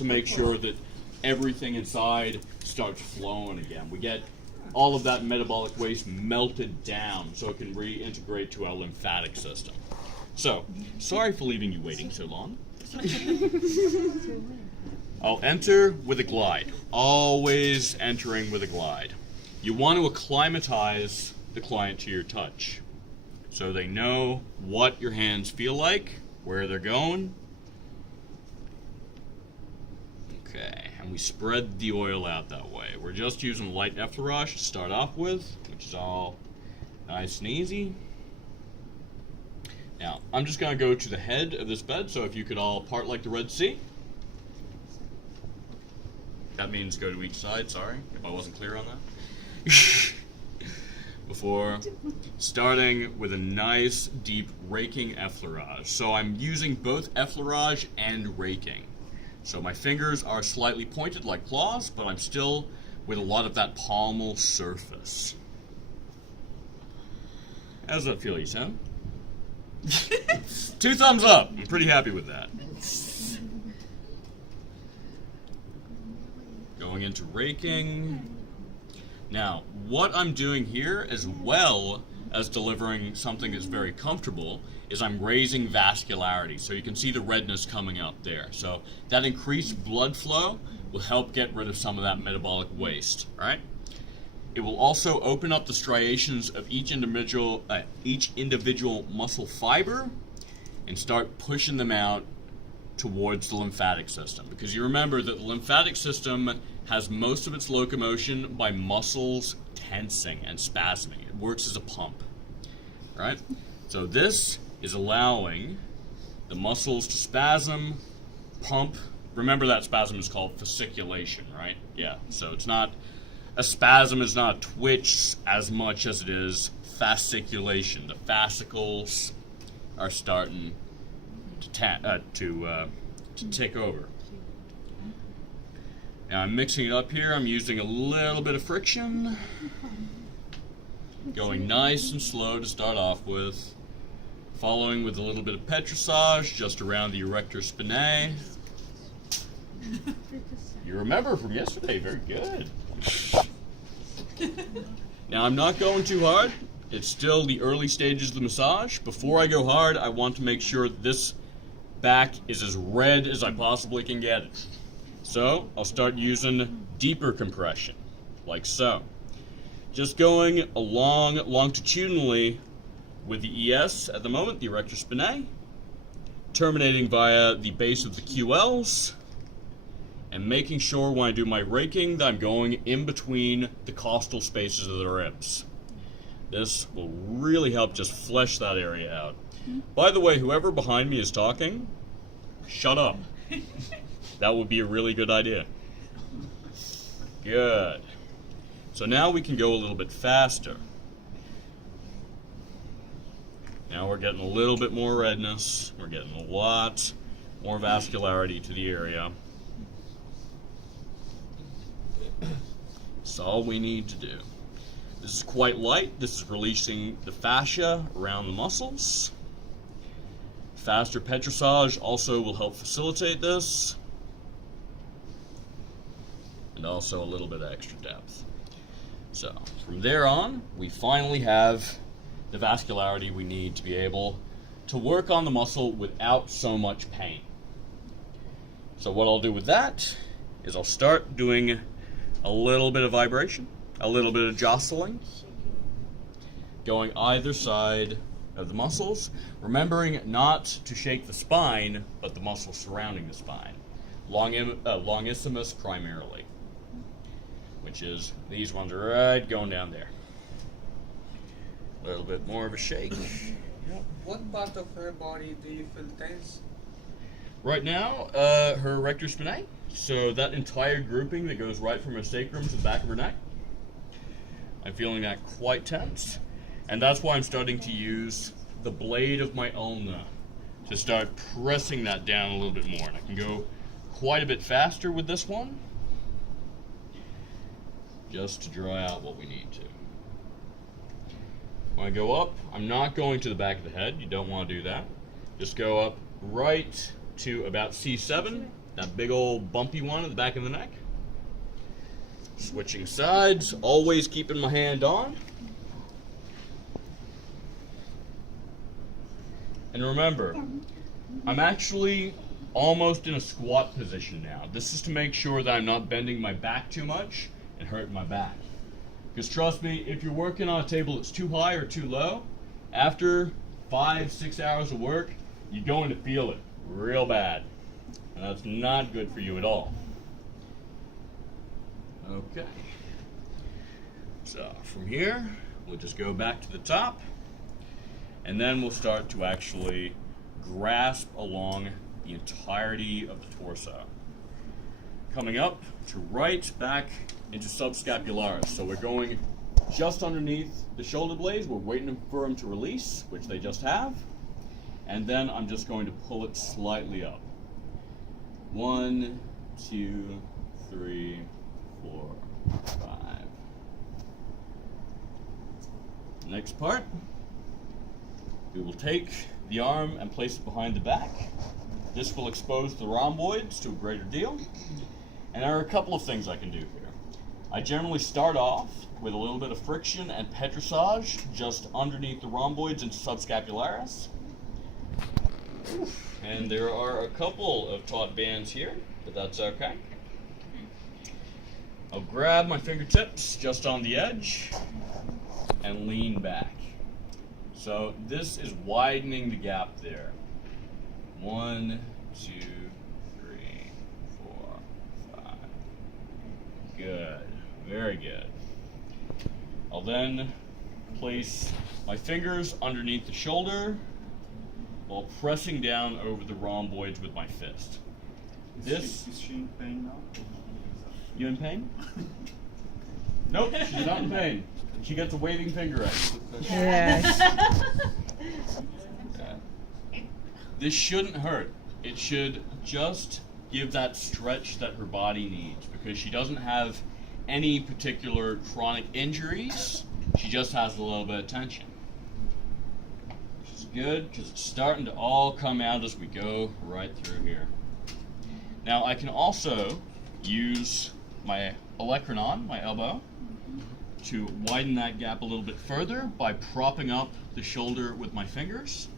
to make sure that everything inside starts flowing again. We get all of that metabolic waste melted down so it can reintegrate to our lymphatic system. So, sorry for leaving you waiting so long. I'll enter with a glide. Always entering with a glide. You want to acclimatize the client to your touch so they know what your hands feel like, where they're going. Okay, and we spread the oil out that way. We're just using light effleurage to start off with, which is all nice and easy. Now, I'm just going to go to the head of this bed, so if you could all part like the Red Sea. That means go to each side, sorry, if I wasn't clear on that. Before starting with a nice, deep raking effleurage. So I'm using both effleurage and raking. So my fingers are slightly pointed like claws, but I'm still with a lot of that palmal surface. How does that feel, you Sam? 2 thumbs up. I'm pretty happy with that. Going into raking. Now, what I'm doing here, as well as delivering something that's very comfortable, is I'm raising vascularity. So you can see the redness coming up there. So that increased blood flow will help get rid of some of that metabolic waste, right? It will also open up the striations of each individual muscle fiber and start pushing them out towards the lymphatic system. Because you remember that the lymphatic system has most of its locomotion by muscles tensing and spasming. It works as a pump, right? So this is allowing the muscles to spasm, pump. Remember that spasm is called fasciculation, right? Yeah, so it's not, a spasm is not a twitch as much as it is fasciculation. The fascicles are starting to take over. Now I'm mixing it up here. I'm using a little bit of friction. Going nice and slow to start off with. Following with a little bit of petrissage just around the erector spinae. You remember from yesterday, very good. Now I'm not going too hard. It's still the early stages of the massage. Before I go hard, I want to make sure this back is as red as I possibly can get it. So I'll start using deeper compression, like so. Just going along longitudinally with the ES at the moment, the erector spinae, terminating via the base of the QLs, and making sure when I do my raking that I'm going in between the costal spaces of the ribs. This will really help just flesh that area out. By the way, whoever behind me is talking, shut up. That would be a really good idea. Good. So now we can go a little bit faster. Now we're getting a little bit more redness. We're getting a lot more vascularity to the area. That's all we need to do. This is quite light. This is releasing the fascia around the muscles. Faster petrissage also will help facilitate this. And also a little bit of extra depth. So from there on, we finally have the vascularity we need to be able to work on the muscle without so much pain. So what I'll do with that is I'll start doing a little bit of vibration, a little bit of jostling, going either side of the muscles, remembering not to shake the spine, but the muscles surrounding the spine. Longissimus primarily, which is these ones right going down there. A little bit more of a shake. Yep. What part of her body do you feel tense? Right now, her erector spinae. So that entire grouping that goes right from her sacrum to the back of her neck. I'm feeling that quite tense. And that's why I'm starting to use the blade of my ulna to start pressing that down a little bit more. And I can go quite a bit faster with this one, just to draw out what we need to. When I go up, I'm not going to the back of the head. You don't want to do that. Just go up right to about C7 that big old bumpy one at the back of the neck. Switching sides, always keeping my hand on. And remember, I'm actually almost in a squat position now. This is to make sure that I'm not bending my back too much and hurting my back. Because trust me, if you're working on a table that's too high or too low, after 5-6 hours of work, you're going to feel it real bad. And that's not good for you at all. Okay. So from here, we'll just go back to the top. And then we'll start to actually grasp along the entirety of the torso. Coming up to right back into subscapularis. So we're going just underneath the shoulder blades. We're waiting for them to release, which they just have. And then I'm just going to pull it slightly up. 1, 2, 3, 4, 5. Next part. We will take the arm and place it behind the back. This will expose the rhomboids to a greater deal. And there are a couple of things I can do here. I generally start off with a little bit of friction and petrissage just underneath the rhomboids and subscapularis. And there are a couple of taut bands here, but that's okay. I'll grab my fingertips just on the edge and lean back. So this is widening the gap there. 1, 2, 3, 4, 5. Good. Very good. I'll then place my fingers underneath the shoulder while pressing down over the rhomboids with my fist. Is she in pain now? You in pain? Nope, she's not in pain. She gets a waving finger at you. Yes. This shouldn't hurt. It should just give that stretch that her body needs, because she doesn't have any particular chronic injuries. She just has a little bit of tension. Which is good, because it's starting to all come out as we go right through here. Now I can also use my olecranon, my elbow, to widen that gap a little bit further by propping up the shoulder with my fingers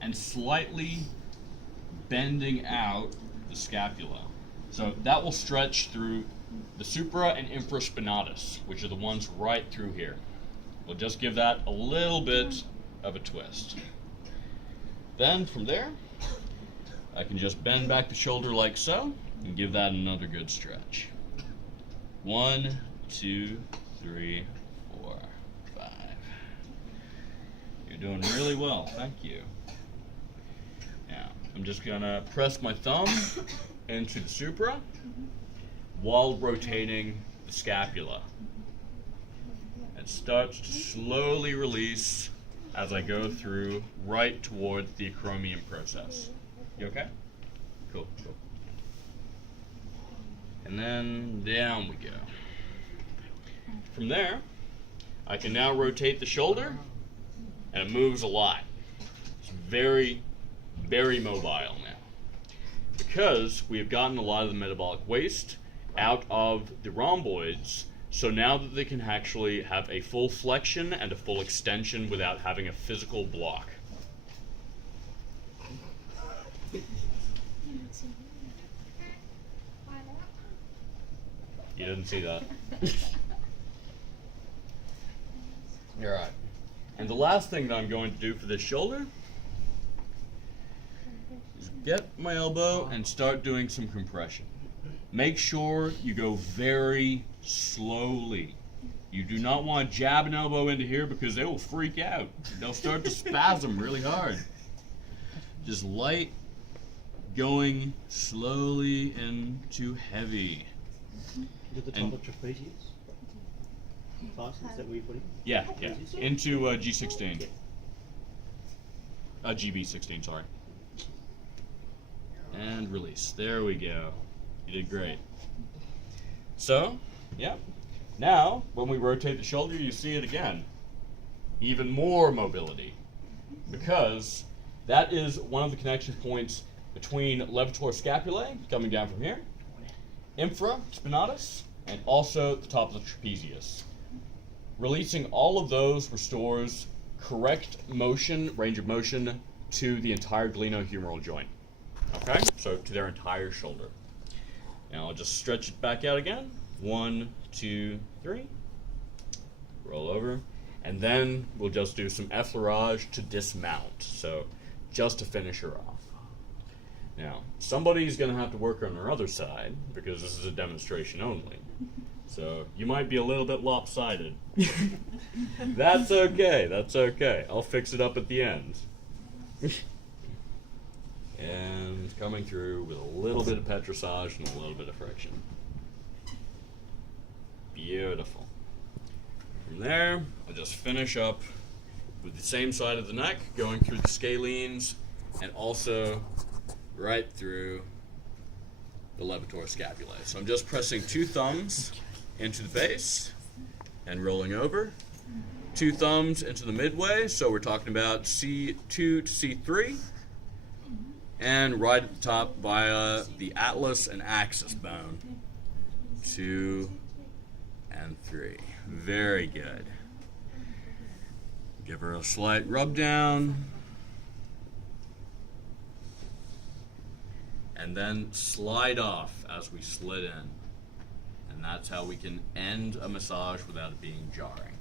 and slightly bending out the scapula. So that will stretch through the supra and infraspinatus, which are the ones right through here. We'll just give that a little bit of a twist. Then from there, I can just bend back the shoulder like so and give that another good stretch. 1, 2, 3, 4, 5. You're doing really well, thank you. Now, I'm just gonna press my thumb into the supra while rotating the scapula. It starts to slowly release as I go through right towards the acromion process. You okay? Cool, cool. And then down we go. From there, I can now rotate the shoulder, and it moves a lot. It's very, very mobile now. Because we have gotten a lot of the metabolic waste out of the rhomboids, so now that they can actually have a full flexion and a full extension without having a physical block. You didn't see that. Alright. And the last thing that I'm going to do for this shoulder is get my elbow and start doing some compression. Make sure you go very slowly. You do not want to jab an elbow into here because they will freak out. They'll start to spasm really hard. Just light, going slowly into heavy. To the top of trapezius? Class, is that where you're putting? Yeah, yeah. Into G16. GB16, sorry. And release. There we go. You did great. So, yeah. Now, when we rotate the shoulder, you see it again. Even more mobility. Because that is one of the connection points between levator scapulae, coming down from here, infraspinatus, and also the top of the trapezius. Releasing all of those restores correct motion, range of motion, to the entire glenohumeral joint. Okay? So to their entire shoulder. Now I'll just stretch it back out again. 1, 2, 3. Roll over. And then we'll just do some effleurage to dismount. So just to finish her off. Now, somebody's going to have to work on her other side because this is a demonstration only. So you might be a little bit lopsided. That's okay. That's okay. I'll fix it up at the end. And coming through with a little bit of petrissage and a little bit of friction. Beautiful. From there, I'll just finish up with the same side of the neck, going through the scalenes and also right through the levator scapulae. So I'm just pressing 2 thumbs into the base and rolling over. 2 thumbs into the midway, so we're talking about C2 to C3. And right at the top via the atlas and axis bone. 2 and 3. Very good. Give her a slight rub down. And then slide off as we slid in. And that's how we can end a massage without it being jarring.